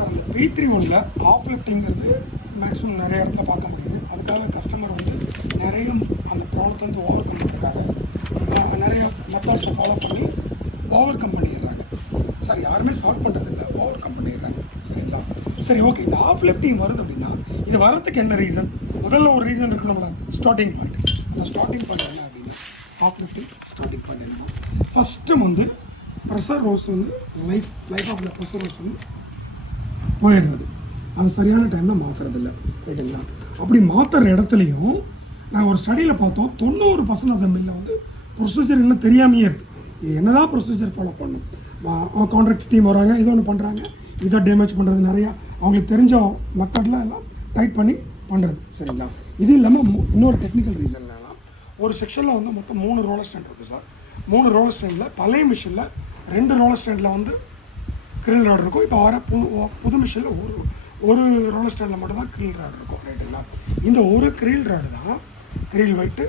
Sir அந்த V3 of லிஃப்டிங்கிறது maximum நிறைய இடத்துல பார்க்க முடியுது. அதுக்காக கஸ்டமர் வந்து நிறைய அந்த ப்ராப்ளத்தை வந்து ஓவர் கம் பண்ணிடுறாங்க. நிறைய மெத்தட்ஸை ஃபாலோ பண்ணி ஓவர் கம் பண்ணிடுறாங்க. சார் யாருமே சால்வ் பண்ணுறதில்ல, ஓவர் கம் பண்ணிடுறாங்க. சரிங்களா? சரி, ஓகே. இந்த ஆஃப் லிஃப்டிங் வருது அப்படின்னா இது வரதுக்கு என்ன ரீசன்? முதல்ல ஒரு ரீசன் இருக்குது, நம்மளோட ஸ்டார்டிங் பாயிண்ட். அந்த ஸ்டார்டிங் பாயிண்ட் என்ன அப்படின்னா ஆஃப் லிஃப்டிங் ஸ்டார்டிங் பாயிண்ட் என்ன? ஃபஸ்ட்டு வந்து ப்ரெஷர் ரோஸ் வந்து life of the pressure rose வந்து போயிடுறது. அது சரியான டைமில் மாற்றுறதில்ல. ரைட்டுங்களா? அப்படி மாற்றுற இடத்துலையும் நாங்கள் ஒரு ஸ்டடியில் பார்த்தோம், 90% ஆஃப் த மில்லில் வந்து ப்ரொசீஜர் இன்னும் தெரியாமையே இருக்குது. இது என்ன தான் ப்ரொசீஜர் ஃபாலோ பண்ணணும். கான்ட்ராக்ட் டீம் வராங்க, ஏதோ ஒன்று பண்ணுறாங்க, இதை டேமேஜ் பண்ணுறது நிறையா அவங்களுக்கு தெரிஞ்ச மெத்தடில் எல்லாம் டைட் பண்ணி பண்ணுறது. சரிங்களா? இது இல்லாமல் இன்னொரு டெக்னிக்கல் ரீசன் என்னன்னா, ஒரு செக்ஷனில் வந்து மொத்தம் 3 ரோலர் ஸ்டாண்ட் இருக்குது சார். 3 ரோலர் ஸ்டாண்டில் பழைய மிஷினில் 2 ரோலர் ஸ்டாண்டில் வந்து கிரில் ராட் இருக்கும். இப்போ வர புது மிஷினில் ஒரு ரோலர் ஸ்டாண்டில் மட்டும் தான் கிரில் ராட் இருக்கும். ரைட்டுங்களா? இந்த ஒரு கிரில் ராடு தான் கிரில் வெயிட்டு,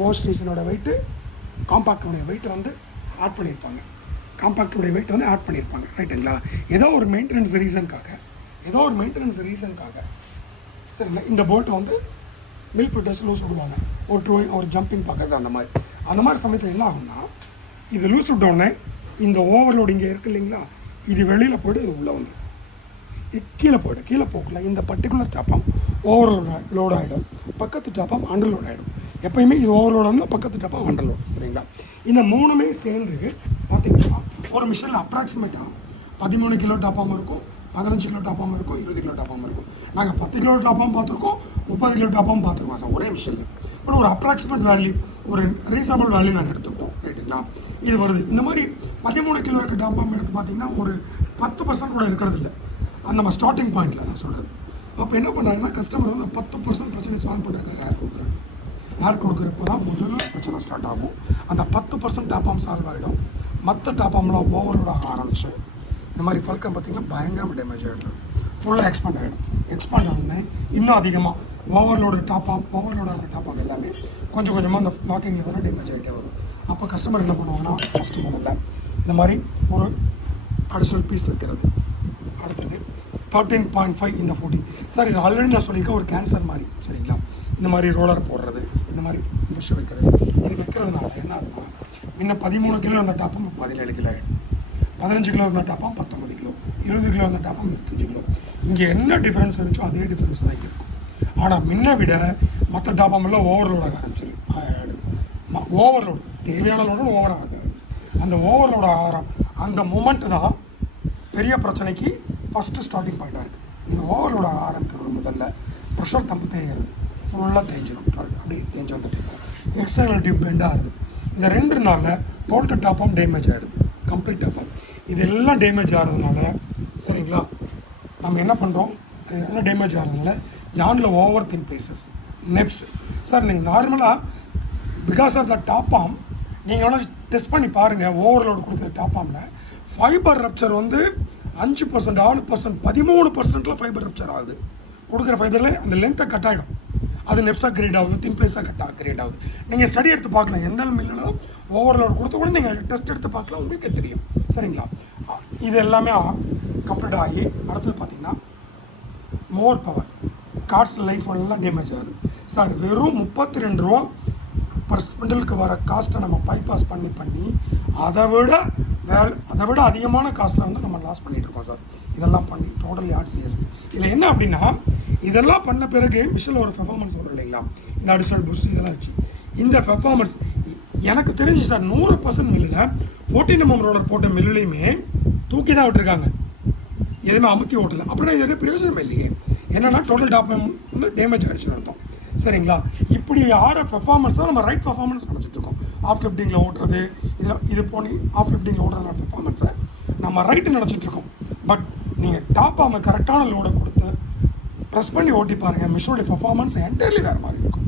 ஓவர் ஸ்டேஷனோட வெயிட்டு, காம்பாக்டோடைய வெயிட்டை வந்து ஆட் பண்ணியிருப்பாங்க. காம்பாக்டோடைய வெயிட் வந்து ஆட் பண்ணியிருப்பாங்க. ரைட்டுங்களா? ஏதோ ஒரு மெயின்டெனன்ஸ் ரீசனுக்காக சரிங்களா, இந்த போல்ட்டை வந்து மில் ஃபிட்டர்ஸ் லூஸ் விடுவாங்க. ஒரு ஜம்பிங் பார்க்குறது அந்த மாதிரி சமயத்தில் என்ன ஆகும்னா, இது லூஸ் விட்டோடனே இந்த ஓவர்லோடு இங்கே இருக்குது இல்லைங்களா, இது வெளியில் போய்ட்டு இது உள்ளே வந்து கீழே போகல. இந்த பர்டிகுலர் டாப்பம் ஓவர்லோட் ஆகிடும், பக்கத்து டாப்பம் அண்டர்லோட் ஆகிடும். எப்பயுமே இது ஓவர்லோட் ஆகணும், பக்கத்து டாப்பம் அண்டர்லோட். சரிங்களா? இந்த 3மே சேர்ந்து பார்த்தீங்கன்னா ஒரு மிஷினில் அப்ராக்சிமேட்டாக 13 கிலோ டாப்பாமல் இருக்கும், 15 கிலோ டாப்பாமல் இருக்கும், 20 கிலோ டாப்பாமல் இருக்கும். நாங்கள் 10 கிலோ டாப்பாகவும் பார்த்துருக்கோம், 30 கிலோ டாப்பாகவும் பார்த்துருக்கோம் சார் ஒரே மிஷினில். பட் ஒரு அப்ராக்சிமேட் வேல்யூ, ஒரு ரீசனபிள் வேல்யூ நாங்கள் எடுத்துக்கிட்டோம். ரைட்டுங்களா? இது வருது. இந்த மாதிரி 13 கிலோ இருக்க டாப்பாம் எடுத்து பார்த்தீங்கன்னா ஒரு 10% கூட இருக்கிறது இல்லை. அந்த நம்ம ஸ்டார்டிங் பாயிண்டில் நான் சொல்கிறது. அப்போ என்ன பண்ணுறாங்கன்னா, கஸ்டமர் வந்து 10% பிரச்சனை சால்வ் பண்ணுறதுக்காக ஏர் கொடுக்குறப்போ தான் முதல்ல பிரச்சனை ஸ்டார்ட் ஆகும். அந்த 10% டாப்பாம் சால்வ் ஆகிடும். மற்ற டாப்பாம்லாம் ஓவர்லோட ஆரம்பிச்சு இந்த மாதிரி ஃபல்கம் பார்த்திங்கன்னா பயங்கரமாக டேமேஜ் ஆகிடும், ஃபுல்லாக எக்ஸ்பாண்ட் ஆகிடும். எக்ஸ்பாண்ட் ஆகுதுன்னு இன்னும் அதிகமாக ஓவர்லோட டாப்பாம் எல்லாமே கொஞ்சம் கொஞ்சமாக அந்த லாக்கிங் லெவலில் டேமேஜ் ஆகிட்டே வரும். அப்போ கஸ்டமர் என்ன பண்ணுவாங்கன்னா, ஃபஸ்ட்டு முதல்ல இந்த மாதிரி ஒரு அடிஷ்னல் பீஸ் வைக்கிறது. அடுத்தது 13.5 இந்த 14. சார் இது ஆல்ரெடி நான் சொல்லியிருக்கேன், ஒரு கேன்சர் மாதிரி. சரிங்களா? இந்த மாதிரி ரோலர் போடுறது, இந்த மாதிரி புஷ் வைக்கிறது. இது வைக்கிறதுனால என்ன ஆகுதுன்னா, இன்னும் 13 கிலோ இருந்த டாப்பம் 17 கிலோ ஆகிடும், 15 கிலோ இருந்த டாப்பம் 19 கிலோ, 20 கிலோ இருந்த டாப்பம் 25 கிலோ. இங்கே என்ன டிஃப்ரென்ஸ் இருந்துச்சோ அதே டிஃப்ரென்ஸ் தான் இங்கே இருக்கும். ஆனால் முன்ன விட மற்ற டாப்பம் எல்லாம் ஓவர்லோட் ஆக ஆரம்பிச்சிடும். ஓவர்லோடு தேவையான லோடு ஓவர் ஆகாது. அந்த ஓவர்லோட அந்த மூமெண்ட்டு தான் பெரிய பிரச்சனைக்கு ஃபஸ்ட்டு ஸ்டார்டிங் பாயிண்ட்டாக இருக்குது. இது ஓவர்லோட ஆரம்பிக்கிறது முதல்ல ப்ரெஷர் தம்பு தேய்கிறது, ஃபுல்லாக தேய்ஞ்சிடும். அப்படியே தேய்ஞ்சி வந்துட்டு இருக்கும். எக்ஸ்டர்னல் டியூப் பெண்ட் ஆகுது. இந்த 2 நாளில் டோட்டல் டாப்பம் டேமேஜ் ஆகிடுது, கம்ப்ளீட் டாப்பம். இதெல்லாம் டேமேஜ் ஆகிறதுனால சரிங்களா, நம்ம என்ன பண்ணுறோம், எல்லாம் டேமேஜ் ஆகிறதுனால யானில் ஓவர் தின் பிளேசஸ், நெப்ஸ். சார் நீங்கள் நார்மலாக பிகாஸ் ஆஃப் த டாப்பாம் நீங்கள் வேணால் டெஸ்ட் பண்ணி பாருங்கள். ஓவர்லோடு கொடுக்குற டாப்பாமில் ஃபைபர் ரப்சர் வந்து 5%, 6%, 13% ஃபைபர் ரப்சர் ஆகுது. கொடுக்குற ஃபைபரில் அந்த லென்த்தை கட் ஆகிடும். அது நெப்ஸாக கிரியேட் ஆகுது, தின் பிளேஸாக கிரியேட் ஆகுது. நீங்கள் ஸ்டடி எடுத்து பார்க்கலாம், எந்த மில்லுனாலும் ஓவர்லோடு கொடுத்த கூட நீங்கள் டெஸ்ட் எடுத்து பார்க்கலாம், உங்களுக்கே தெரியும். சரிங்களா? இது எல்லாமே கம்ப்ளீட் ஆகி அடுத்தது பார்த்திங்கன்னா மோர் பவர் கார்ட்ஸ் லைஃப் எல்லாம் டேமேஜ் ஆகுது. சார் வெறும் 32 ரூபா பர் ஸ்பிண்டிலுக்கு வர காஸ்ட்டை நம்ம பைபாஸ் பண்ணி அதை விட அதிகமான காஸ்ட்டில் வந்து நம்ம லாஸ் பண்ணிகிட்ருக்கோம் சார். இதெல்லாம் பண்ணி டோட்டல் யார்ட் சிஎஸ்பி. இதில் என்ன அப்படின்னா, இதெல்லாம் பண்ண பிறகு மிஷினில் ஒரு பெர்ஃபார்மன்ஸ் வரும் இல்லைங்களா, இந்த அடிஷனல் புஷ் இதெல்லாம் வச்சு இந்த பெர்ஃபார்மன்ஸ் எனக்கு தெரிஞ்சு சார் 100% மில்லில் 14 mm ரோலர் போட்ட மில்லுலையுமே தூக்கி தான் விட்டுருக்காங்க, எதுவுமே அமுத்தி ஓட்டலை. அப்படின்னா இது பிரயோஜனம் இல்லையே. என்னென்னா டோட்டல் டாப் வந்து டேமேஜ் ஆகிடுச்சுன்னு அர்த்தம். சரிங்களா? இப்படி பெர்ஃபார்மன்ஸ் தான் நம்ம ரைட் பெர்ஃபார்மன்ஸ் நினச்சிட்ருக்கோம். ஆஃப் லிஃப்டிங்கில் ஓட்டுறது, இது போனி ஆஃப் லிஃப்டிங்கில் ஓட்டுறதுனால பெர்ஃபார்மன்ஸை நம்ம ரைட்டு நினச்சிட்ருக்கோம். பட் நீங்கள் டாப் கரெக்டான லோடை கொடுத்து ப்ரெஸ் பண்ணி ஓட்டி பாருங்கள், மிஷினோடைய பெர்ஃபார்மன்ஸ் என்டையர்லி வேறு மாதிரி இருக்கும்.